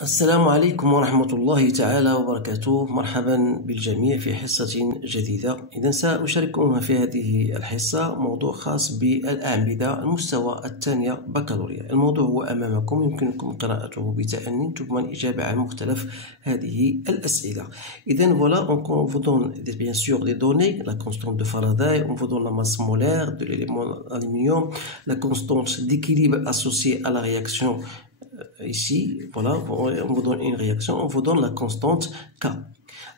السلام عليكم ورحمة الله تعالى وبركاته. مرحبا بالجميع في حصة جديدة. إذا سأشارككم في هذه الحصة موضوع خاص بالأعمدة المستوى الثانية بكالوريا. الموضوع هو أمامكم، يمكنكم قراءته بتأني ثم الإجابة على مختلف هذه الأسئلة. إذا voilà, on vous donne bien sûr des données, la constante de Faraday, on vous donne la masse molaire de l'élément aluminium, la constante d'équilibre associée à la réaction. Ici, voilà, on vous donne une réaction, on vous donne la constante K.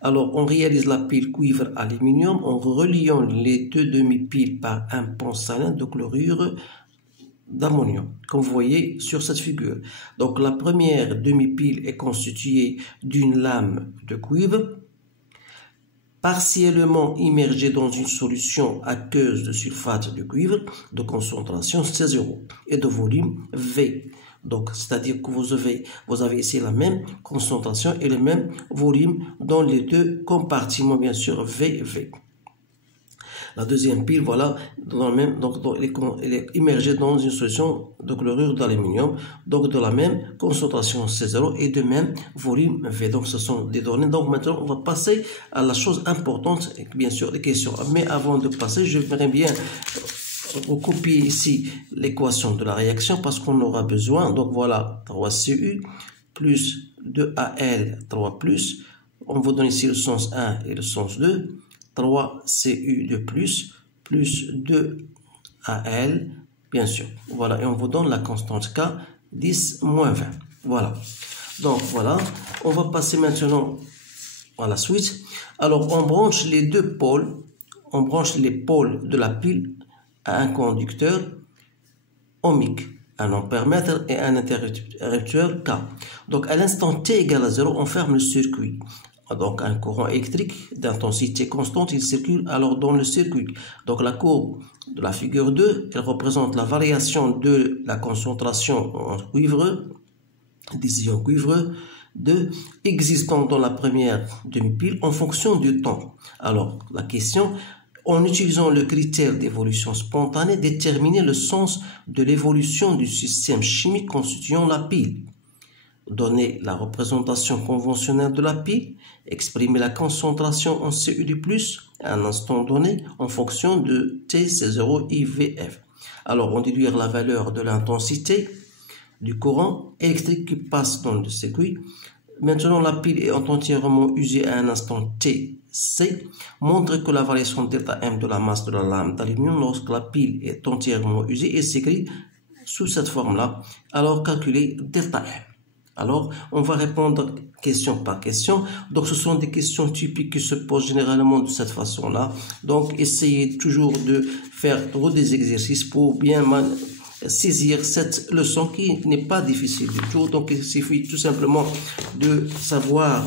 Alors, on réalise la pile cuivre-aluminium en reliant les deux demi-piles par un pont salin de chlorure d'ammonium, comme vous voyez sur cette figure. Donc, la première demi-pile est constituée d'une lame de cuivre partiellement immergée dans une solution aqueuse de sulfate de cuivre de concentration C0 et de volume V. Donc, c'est-à-dire que vous avez ici la même concentration et le même volume dans les deux compartiments, bien sûr, V. La deuxième pile, voilà, elle est immergée dans une solution de chlorure d'aluminium, donc de la même concentration C0 et de même volume V. Donc, ce sont des données. Donc, maintenant, on va passer à la chose importante, bien sûr, des questions. Mais avant de passer, je voudrais bien recopier ici l'équation de la réaction parce qu'on aura besoin. Donc voilà, 3Cu plus 2Al 3 plus, on vous donne ici le sens 1 et le sens 2, 3Cu de plus 2Al, bien sûr. Voilà, et on vous donne la constante K, 10 moins 20. Voilà. Donc voilà, on va passer maintenant à la suite. Alors on branche les deux pôles, on branche les pôles de la pile à un conducteur ohmique, un ampèremètre et un interrupteur K. Donc à l'instant t égale à 0, on ferme le circuit. Donc un courant électrique d'intensité constante, il circule alors dans le circuit. Donc la courbe de la figure 2, elle représente la variation de la concentration en cuivre, des ions cuivre, existant dans la première demi-pile en fonction du temps. Alors la question, en utilisant le critère d'évolution spontanée, déterminer le sens de l'évolution du système chimique constituant la pile. Donner la représentation conventionnelle de la pile, exprimer la concentration en Cu+, à un instant donné, en fonction de T, C0, IVF. Alors, on déduire la valeur de l'intensité du courant électrique qui passe dans le circuit. Maintenant, la pile est entièrement usée à un instant T, C, montre que la variation delta M de la masse de la lame d'aluminium lorsque la pile est entièrement usée est s'écrit sous cette forme-là. Alors, calculer delta M. Alors, on va répondre question par question. Donc, ce sont des questions typiques qui se posent généralement de cette façon-là. Donc, essayez toujours de faire des exercices pour bien saisir cette leçon qui n'est pas difficile du tout. Donc, il suffit tout simplement de savoir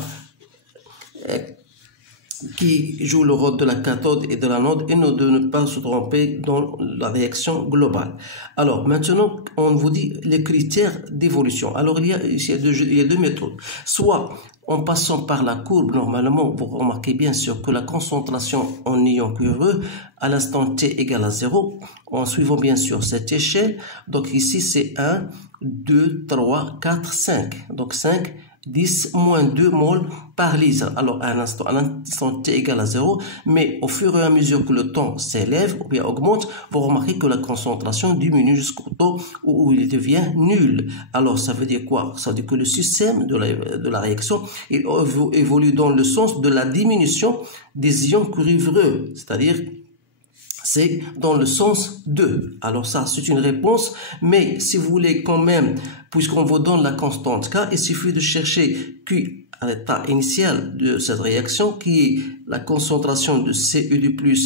qui joue le rôle de la cathode et de l'anode et de ne pas se tromper dans la réaction globale. Alors, maintenant, on vous dit les critères d'évolution. Alors, il y a deux méthodes. Soit, en passant par la courbe, normalement, vous remarquez bien sûr que la concentration en ion cuivreux à l'instant T égale à 0, en suivant bien sûr cette échelle. Donc, ici, c'est 1, 2, 3, 4, 5. Donc, 5, 10 moins 2 moles par litre. Alors, à l'instant T égale à 0, mais au fur et à mesure que le temps s'élève ou bien augmente, vous remarquez que la concentration diminue jusqu'au temps où il devient nul. Alors, ça veut dire quoi? Ça veut dire que le système de la réaction il évolue dans le sens de la diminution des ions cuivreux, c'est-à-dire c'est dans le sens 2. Alors ça, c'est une réponse, mais si vous voulez quand même, puisqu'on vous donne la constante K, il suffit de chercher Q à l'état initial de cette réaction, qui est la concentration de Cu+,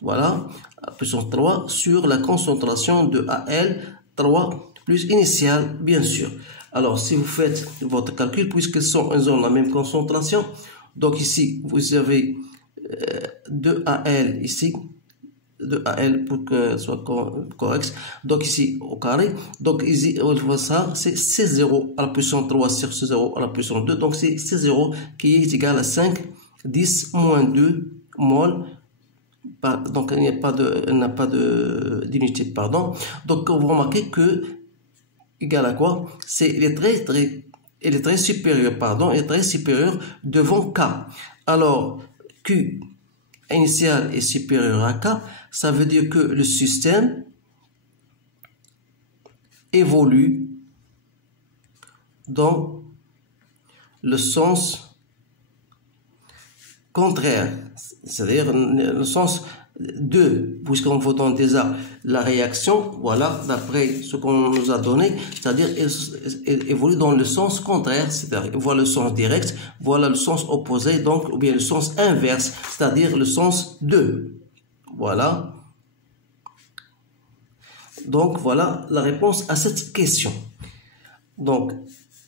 voilà, à puissance 3, sur la concentration de Al 3 plus initiale, bien sûr. Alors, si vous faites votre calcul, puisqu'ils sont dans la même concentration, donc ici, vous avez 2Al ici, de AL pour que ce soit correct. Donc ici au carré, donc ici on voit ça, c'est C0 à la puissance 3 sur C0 à la puissance 2, donc c'est C0 qui est égal à 5, 10 moins 2 mol, donc il n'y a pas d'unité, pardon. Donc vous remarquez que égal à quoi? C'est très il est très supérieur, pardon, est très supérieur devant K. Alors, Q initial est supérieur à K, ça veut dire que le système évolue dans le sens contraire, c'est-à-dire le sens 2, puisqu'on vous donne déjà la réaction, voilà, d'après ce qu'on nous a donné, c'est-à-dire elle évolue dans le sens contraire, c'est-à-dire voilà le sens direct, voilà le sens opposé, donc, ou bien le sens inverse, c'est-à-dire le sens 2. Voilà. Donc, voilà la réponse à cette question. Donc,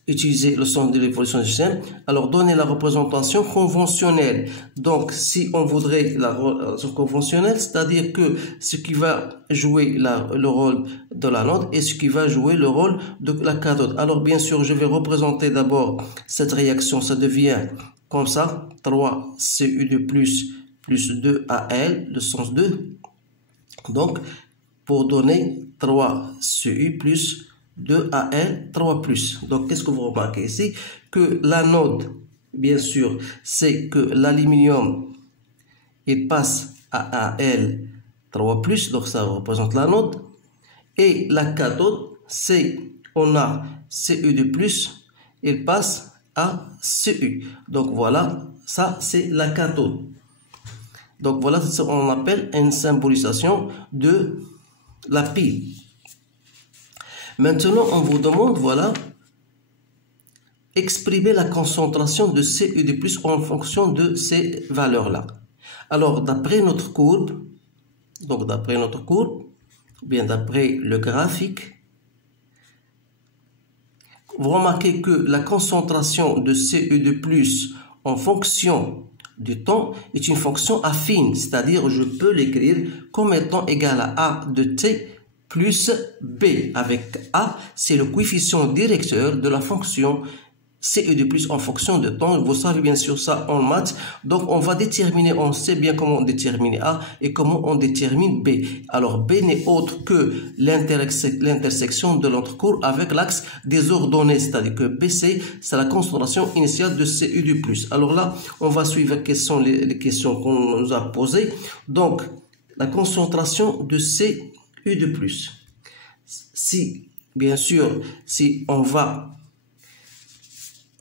utiliser le sens de l'évolution du système. Alors, donner la représentation conventionnelle. Donc, si on voudrait la représentation conventionnelle, c'est-à-dire que ce qui va jouer le rôle de l'anode et ce qui va jouer le rôle de la cathode. Alors, bien sûr, je vais représenter d'abord cette réaction. Ça devient comme ça, 3Cu2 plus 2Al, le sens 2. Donc, pour donner 3Cu plus 2Al, 3+. Donc, qu'est-ce que vous remarquez ici? Que l'anode, bien sûr, c'est que l'aluminium, il passe à Al 3+, donc ça représente l'anode. Et la cathode, c'est, on a Cu2+, il passe à Cu. Donc, voilà, ça, c'est la cathode. Donc, voilà ce qu'on appelle une symbolisation de la pile. Maintenant, on vous demande, voilà, exprimer la concentration de Cu2+ en fonction de ces valeurs-là. Alors, d'après notre courbe, ou bien d'après le graphique, vous remarquez que la concentration de Cu2+ en fonction du temps est une fonction affine, c'est-à-dire je peux l'écrire comme étant égal à A de T plus B, avec A, c'est le coefficient directeur de la fonction Cu2+ en fonction de temps. Vous savez bien sûr ça en maths. Donc, on va déterminer, on sait bien comment on détermine A et comment on détermine B. Alors, B n'est autre que l'intersection de notre courbe avec l'axe des ordonnées, c'est-à-dire que BC, c'est la concentration initiale de Cu2+. Alors là, on va suivre quelles sont les questions qu'on nous a posées. Donc, la concentration de Cu2+. Si, bien sûr, si on va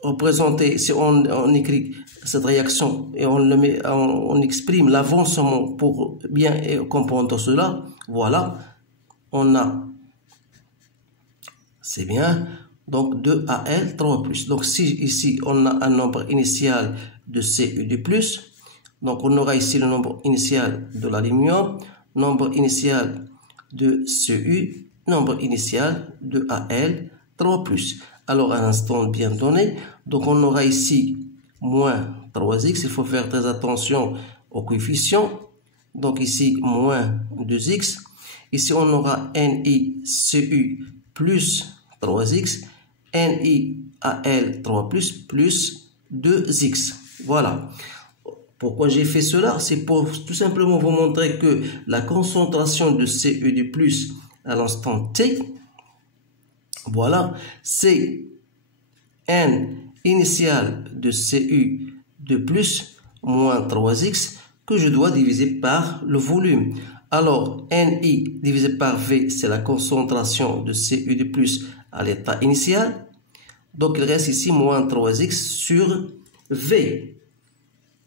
représenter, si on écrit cette réaction et on exprime l'avancement pour bien comprendre cela, voilà, on a, c'est bien, donc 2Al 3+. Donc si ici on a un nombre initial de Cu2+, donc on aura ici le nombre initial de l'aluminium, nombre initial de Cu, nombre initial de Al 3+. Alors, à un instant bien donné, donc on aura ici moins 3x. Il faut faire très attention aux coefficients. Donc ici, moins 2x. Ici, on aura NiCu plus 3x. NiAl 3 plus 2x. Voilà. Pourquoi j'ai fait cela? C'est pour tout simplement vous montrer que la concentration de Cu2+ à l'instant T, voilà, c'est N initial de Cu2+ moins 3x que je dois diviser par le volume. Alors, Ni divisé par V, c'est la concentration de Cu2+ à l'état initial. Donc, il reste ici moins 3x sur V.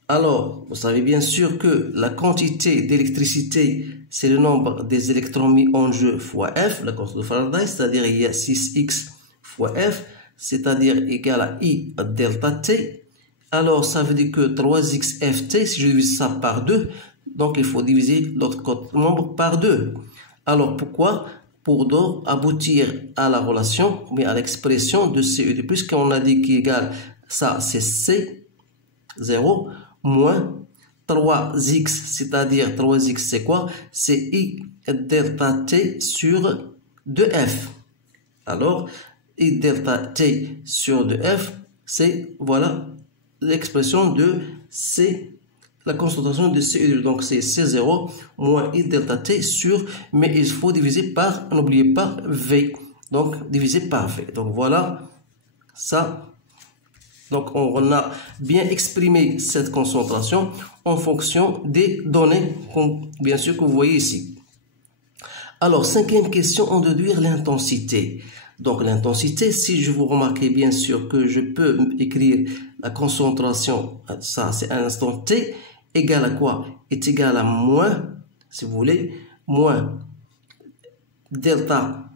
Alors, vous savez bien sûr que la quantité d'électricité, c'est le nombre des électrons mis en jeu fois F, la constante de Faraday, c'est-à-dire il y a 6x fois F, c'est-à-dire égal à I delta T. Alors, ça veut dire que 3x Ft, si je divise ça par 2, donc il faut diviser l'autre nombre par 2. Alors, pourquoi? Pour donc aboutir à la relation, mais à l'expression de Cu2+, qu'on a dit qui est égal, ça c'est C0, moins 3x, c'est-à-dire 3x c'est quoi? C'est I delta T sur 2F. Alors, I delta T sur 2F, c'est, voilà, l'expression de C, la concentration de C2. Donc, c'est C0 moins I delta T sur, mais il faut diviser par, n'oubliez pas, V. Donc, diviser par V. Donc, voilà, ça, Donc, on a bien exprimé cette concentration en fonction des données, bien sûr, que vous voyez ici. Alors, cinquième question, en déduire l'intensité. Donc, l'intensité, si je vous remarquez bien sûr que je peux écrire la concentration, ça c'est un instant t, égal à quoi? Est égal à moins, si vous voulez, moins delta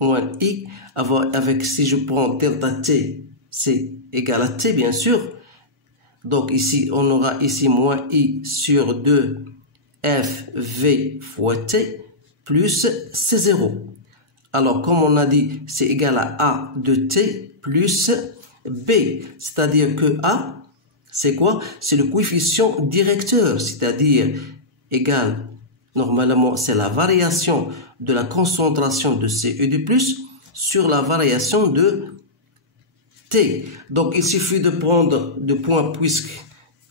moins i, avec si je prends delta t, c'est égal à t bien sûr. Donc ici, on aura ici moins i sur 2 f v fois t plus c0. Alors, comme on a dit, c'est égal à a de t plus b. C'est-à-dire que a, c'est quoi? C'est le coefficient directeur, c'est-à-dire égal, normalement, c'est la variation de la concentration de C et de plus sur la variation de t. Donc, il suffit de prendre deux points puisque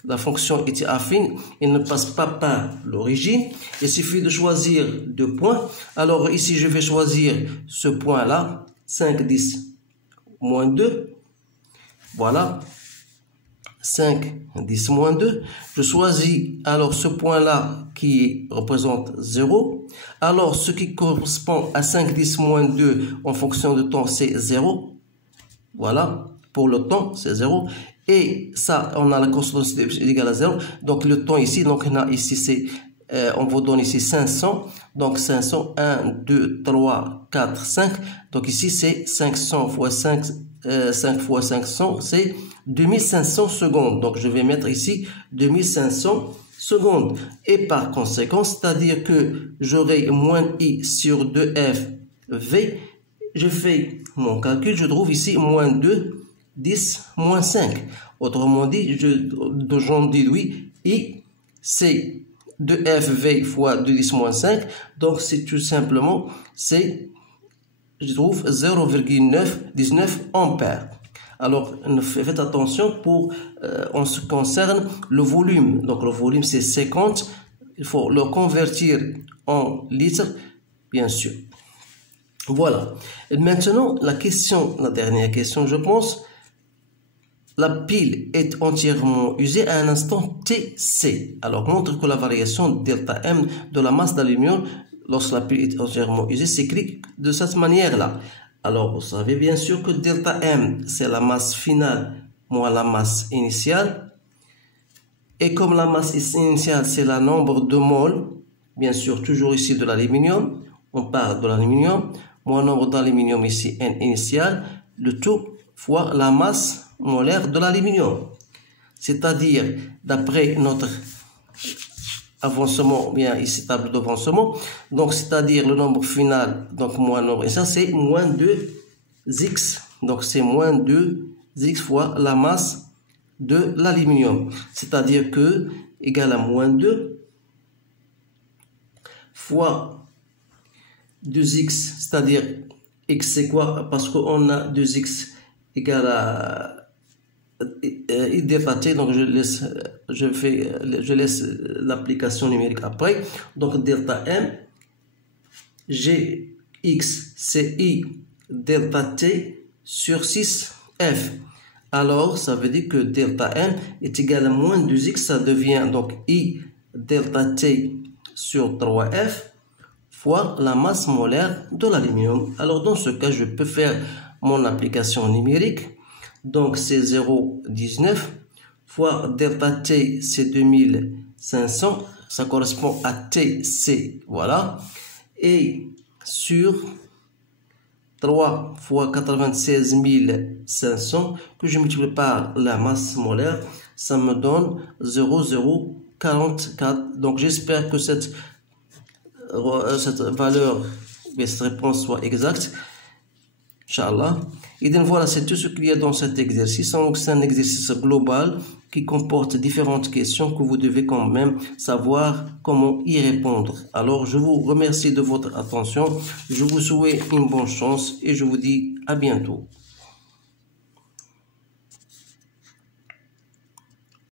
la fonction était affine, il ne passe pas par l'origine. Il suffit de choisir deux points. Alors ici, je vais choisir ce point-là, 5, 10, moins 2. Voilà, 5, 10, moins 2. Je choisis alors ce point-là qui représente 0. Alors, ce qui correspond à 5, 10, moins 2 en fonction de temps, c'est 0. Voilà, pour le temps, c'est 0. Et ça, on a la concentration égale à 0. Donc, le temps ici, donc on a ici, c'est, on vous donne ici 500. Donc, 500, 1, 2, 3, 4, 5. Donc, ici, c'est 500 fois 5, 5 fois 500, c'est 2500 secondes. Donc, je vais mettre ici 2500 secondes. Et par conséquent, c'est-à-dire que j'aurai moins I sur 2F V. Je fais mon calcul, je trouve ici moins 2, 10, moins 5. Autrement dit, j'en déduis I, c'est 2FV fois 2, 10, moins 5. Donc, c'est tout simplement, c'est, je trouve, 0,919 ampères. Alors, faites attention pour, en ce qui concerne le volume. Donc, le volume, c'est 50. Il faut le convertir en litres, bien sûr. Voilà. Et maintenant, la dernière question, je pense. La pile est entièrement usée à un instant TC. Alors, montre que la variation delta M de la masse d'aluminium lorsque la pile est entièrement usée s'écrit de cette manière-là. Alors, vous savez bien sûr que delta M, c'est la masse finale moins la masse initiale. Et comme la masse initiale, c'est le nombre de moles, bien sûr, toujours ici de l'aluminium, on parle de l'aluminium, moins nombre d'aluminium ici, N initial, le tout fois la masse molaire de l'aluminium. C'est-à-dire, d'après notre avancement, bien ici, table d'avancement, donc c'est-à-dire le nombre final, donc moins nombre, et ça c'est moins 2x, donc c'est moins 2x fois la masse de l'aluminium. C'est-à-dire que, égal à moins 2 fois 2x, c'est-à-dire x c'est quoi? Parce qu'on a 2x égale à I delta t, donc je laisse l'application numérique après. Donc delta M, Gx, c'est I delta t sur 6F. Alors, ça veut dire que delta M est égal à moins 2x, ça devient donc I delta t sur 3F fois la masse molaire de l'aluminium. Alors, dans ce cas, je peux faire mon application numérique. Donc, c'est 0,19 fois delta T, c'est 2500. Ça correspond à TC. Voilà. Et sur 3 fois 96 500 que je multiplie par la masse molaire, ça me donne 0,044. Donc, j'espère que cette valeur, cette réponse soit exacte. Inch'Allah. Et donc voilà, c'est tout ce qu'il y a dans cet exercice. Donc c'est un exercice global qui comporte différentes questions que vous devez quand même savoir comment y répondre. Alors je vous remercie de votre attention. Je vous souhaite une bonne chance et je vous dis à bientôt.